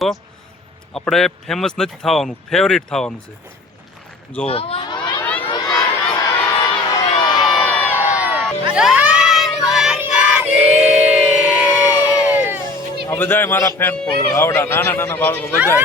તો આપણે ફેમસ નથી થવાનું, ફેવરિટ થવાનું છે. જો આ બધાય મારા ફેન ફોલો, આવડા નાના નાના બાળકો બધાય.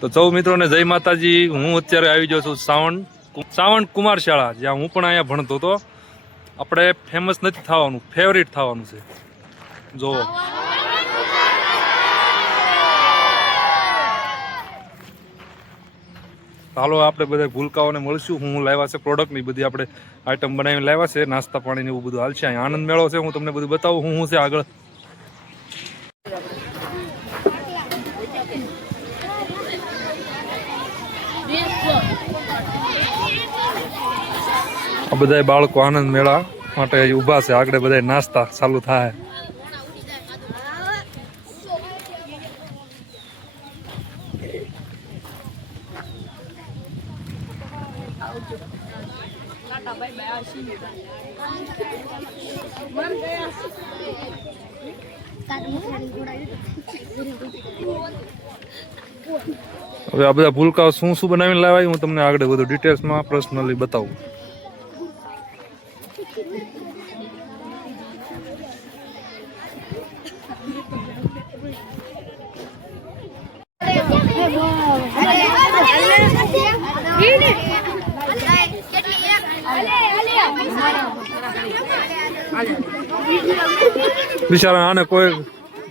તો સૌ મિત્રોને જય માતાજી. હું અત્યારે આવી ગયો છું સાવણ કુમાર શાળા, જ્યાં હું પણ અહીંયા ભણતો હતો. આપણે ફેમસ નથી થવાનું, ફેવરિટ થવાનું છે. જો ચાલો આપણે બધા ભૂલકાઓને મળશું. હું લાવ્યા છે પ્રોડક્ટની બધી આપણે આઈટમ બનાવીને લાવ્યા છે, નાસ્તા પાણીને એવું બધું હાલશે. અહીંયા આનંદ મેળો છે, હું તમને બધું બતાવું હું છે આગળ. આ બધા બાળકો આનંદ મેળા માટે ઊભા છે. આગળ બધા નાસ્તા ચાલુ થાય. હવે આ બધા ભૂલકાઓ શું શું બનાવીને લાવ્યા હું તમને આગળ બધું ડિટેલ્સમાં પર્સનલી બતાવું. બિચારા આને કોઈ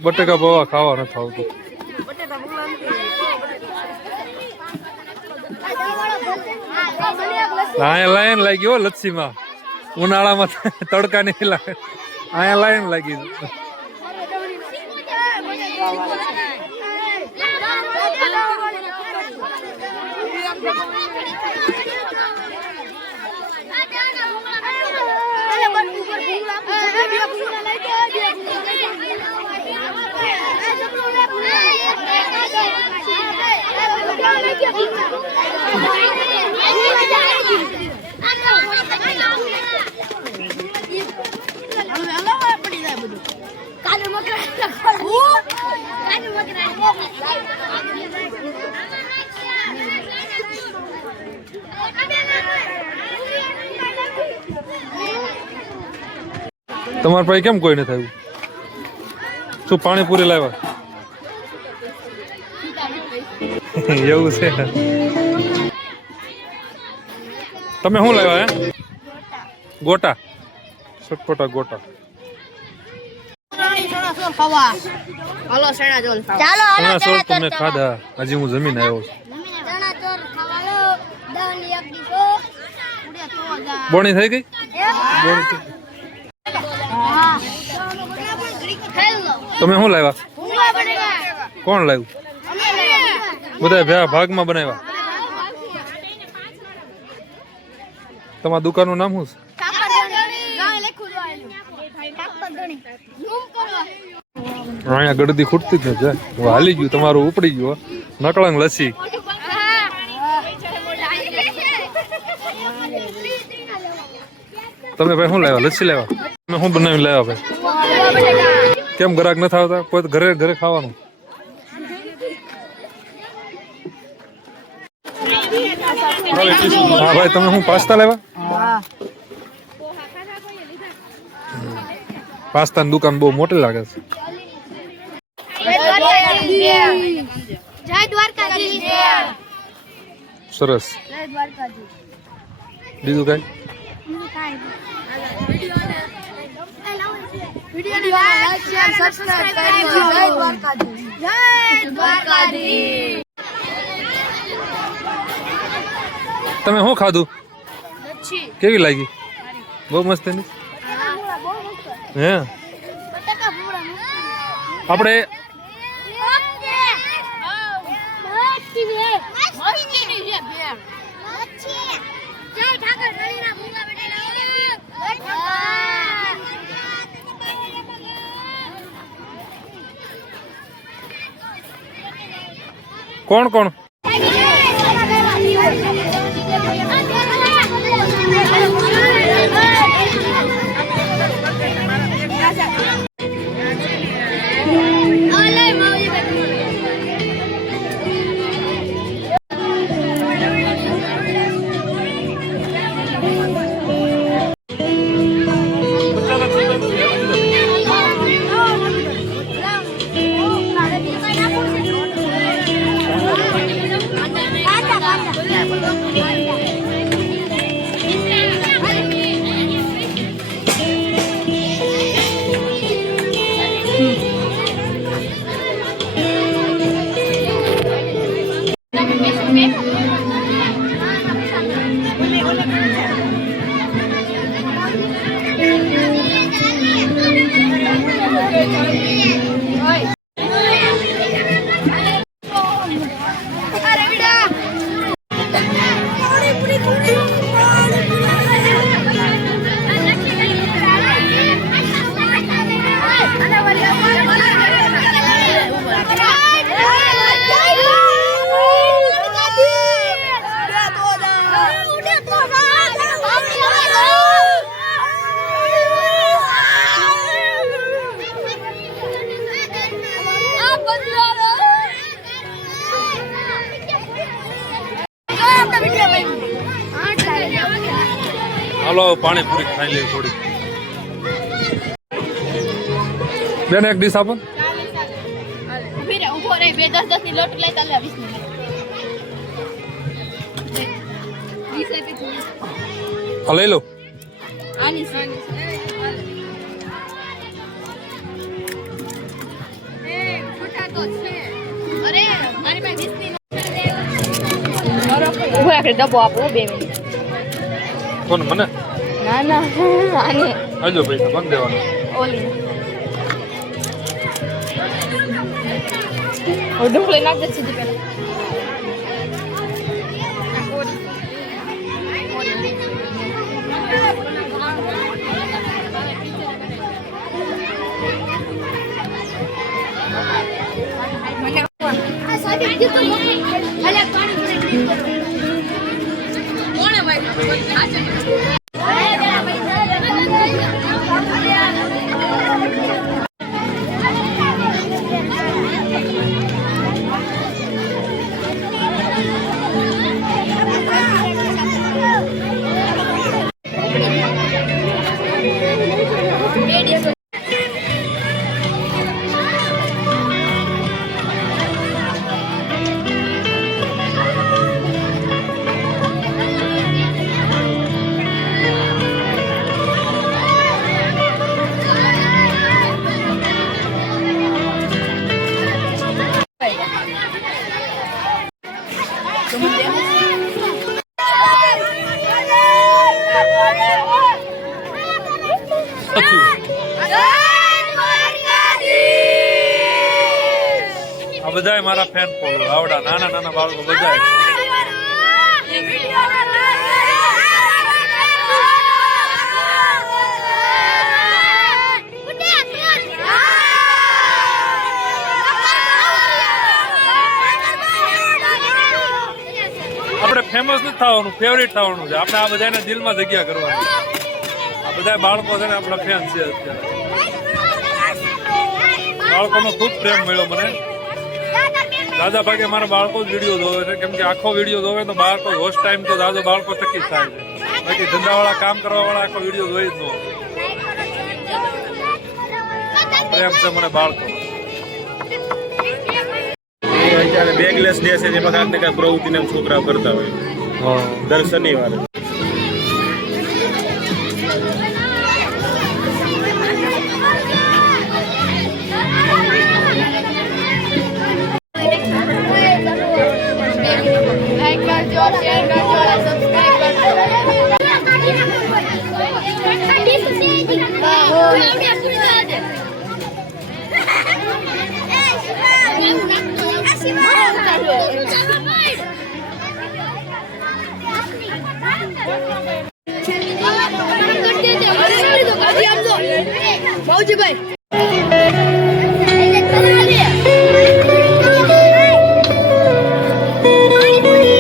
બટેકા પૌવા ખાવા નથી આવતું. અહીંયા લાઈન લાગી હો લચ્છીમાં, ઉનાળામાં તડકા નહીં લાગે. અહીંયા લાઈન લાગી. તમારા પાસે કેમ કોઈ નથી આવ્યું? શું પાણીપુરી લાવ્યા? એવું છે. તમે શું લાવ્યા? હે ગોટા, સટપટા ગોટા. તમે ખાધા? હજી હું જમીન આવ્યો છું. બોણી થઈ ગઈ? તમે શું લાવ્યા? કોણ લાવ્યું? બધા ભાગમાં બનાવ્યા. તમારા દુકાનનું નામ શું છે? અહીંયા ગળદી ખૂટતી જ નથી. હાલી ગયું તમારું, ઉપડી ગયું. નકળંગ લસ્સી. તમે ભાઈ શું લાવ્યા? લસ્સી લાવ્યા? તમે શું બનાવીને લાવ્યા ભાઈ? કેમ ગ્રાહક નથી આવતા? કોઈ ઘરે ઘરે ખાવાનું. હા ભાઈ, તમે શું પાસ્તા લાવ્યા? પાસ્તાની દુકાન બહુ મોટી લાગે છે. સરસ. બીજું કઈ? વિડિયોને લાઈક શેર સબસ્ક્રાઇબ કરજો. જય દ્વારકાધીશ. જય દ્વારકાધીશ. તમે શું ખાધું? લચ્છી. કેવી લાગી? બહુ મસ્ત એની. હે આપણે કોણ કોણ? હાલો પાણી પૂરી ખાઈ લેવી થોડી. બેન એક ડીશ આપો. ઉભો રે 10 ની લોટ લેતા લે 20 ની. હા લઈ લો. આની છોટા તો છે. અરે મારી પાસે 20 ની ઉભો રાખે ડબ્બો આપો 2 મિનિટ. કોણ મને? ના ના આને આજો પૈસા બંધ દેવાનો. ઓલી ઓ ડુંગળી નાખ દે સીધી પેલા. આ બધાય મારા ફેન ફોલો આવડા નાના નાના બાળકો બધાય. આપણે ફેમસ નથી થવાનું, ફેવરિટ થવાનું છે. આપણે આ બધાને દિલમાં જગ્યા કરવાની. આ બધા બાળકો છે ને આપણા ફેન છે. અત્યારે બાળકોનો ખૂબ પ્રેમ મળ્યો મને. દાદા ભાગે મારા બાળકો જ વિડીયો જોવે છે, કેમ કે આખો વિડીયો જોવે તો બાળકો હોસ્ટ ટાઈમ તો દાદા બાળકો થકી જ થાય છે. બાકી ધંધાવાળા કામ કરવાવાળા આખો વિડીયો જોઈ જ ન. પ્રેમ છે મને બાળકો. અત્યારે બેગલેસ ડે છે જેમાં કાંઈક ને કાંઈક પ્રવૃત્તિને છોકરાઓ કરતા હોય દર શનિવારે. શેર કરજો અને સબસ્ક્રાઇબ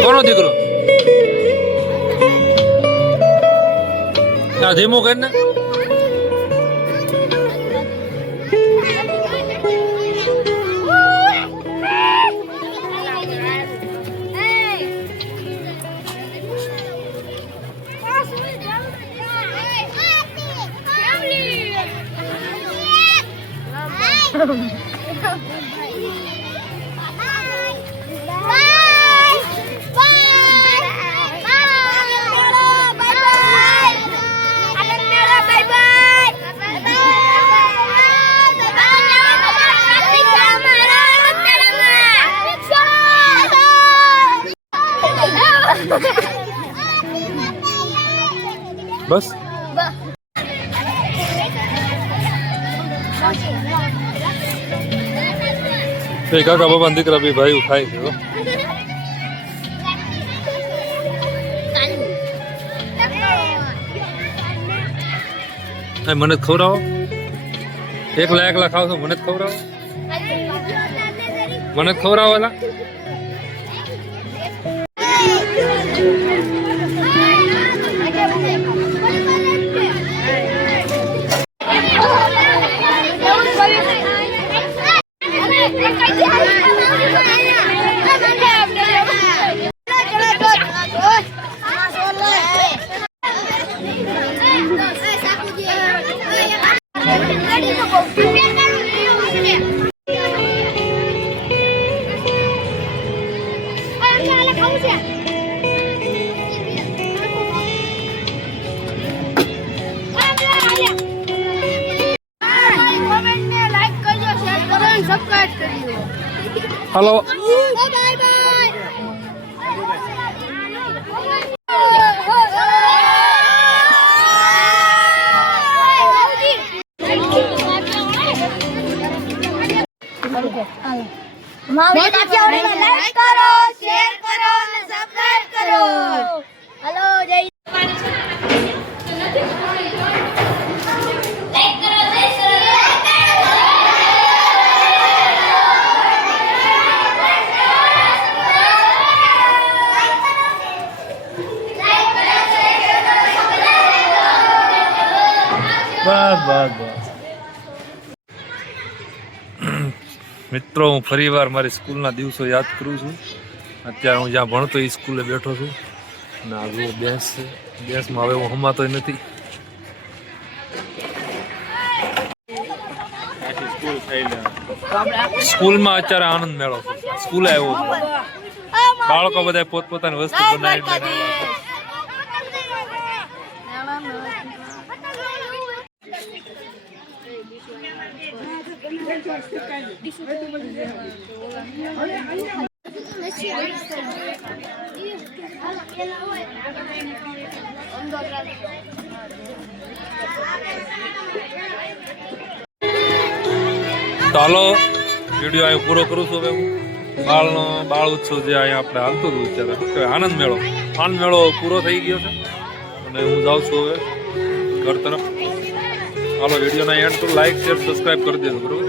કોનો દીકરો ધીમો કરીને બસ કાકા બાબા દીકરા બી ભાઈ ખાય છે હો. મને જ ખવડાવો એકલા ખાવ છો મને જ ખવડાવો મને જ ખવડાવો એલા હલો લાઈક કરો શેર કરો અને સબસ્ક્રાઇબ કરો હેલો જય મિત્રો હું ફરીવાર મારી સ્કૂલના દિવસો યાદ કરું છું. અત્યારે હું જ્યાં ભણતો એ સ્કૂલે બેઠો છું અને આ જો બેન્ચ છે. બેન્ચમાં હવે હું હમાતોય નથી. સ્કૂલમાં અત્યારે આનંદ મેળો છે. સ્કૂલે આવ્યો છું. બાળકો બધા પોતપોતાની વસ્તુ બનાવી તો હાલો વિડીયો અહીં પૂરો કરું છું. હવે હું બાળ ઉત્સવ જે અહીંયા આપણે હાલતો હતું અત્યારે આનંદ મેળો પૂરો થઈ ગયો છે અને હું જાઉં છું હવે ઘર તરફ. હાલો વિડીયોના એન્ડ તો લાઈક શેર સબસ્ક્રાઈબ કરી દેજો બરોબર.